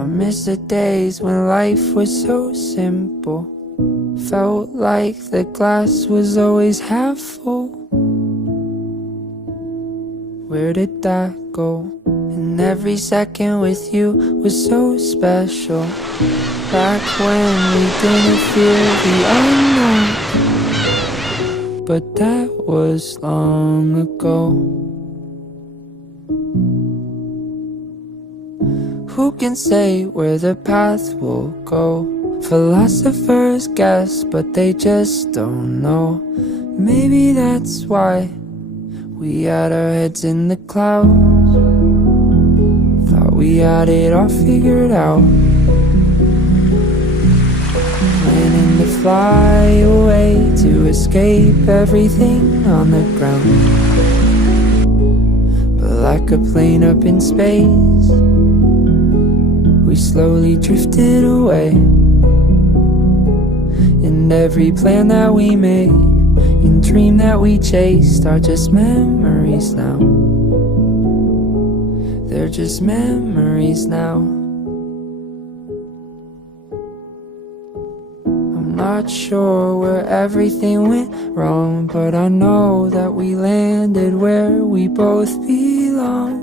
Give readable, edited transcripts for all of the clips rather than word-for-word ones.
I miss the days when life was so simple. Felt like the glass was always half full. Where did that go? And every second with you was so special. Back when we didn't fear the unknown. But that was long ago. Who can say where the path will go? Philosophers guess, but they just don't know. Maybe that's why we had our heads in the clouds. Thought we had it all figured out. Planning to fly away to escape everything on the ground. But like a plane up in space, we slowly drifted away. And every plan that we made and dream that we chased are just memories now. They're just memories now. I'm not sure where everything went wrong, but I know that we landed where we both belong.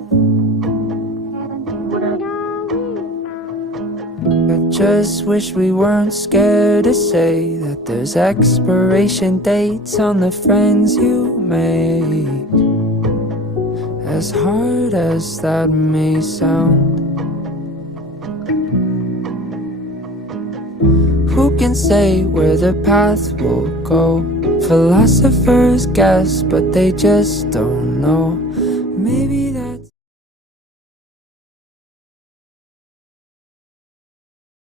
I just wish we weren't scared to say that there's expiration dates on the friends you make. As hard as that may sound. Who can say where the path will go? Philosophers guess, but they just don't know.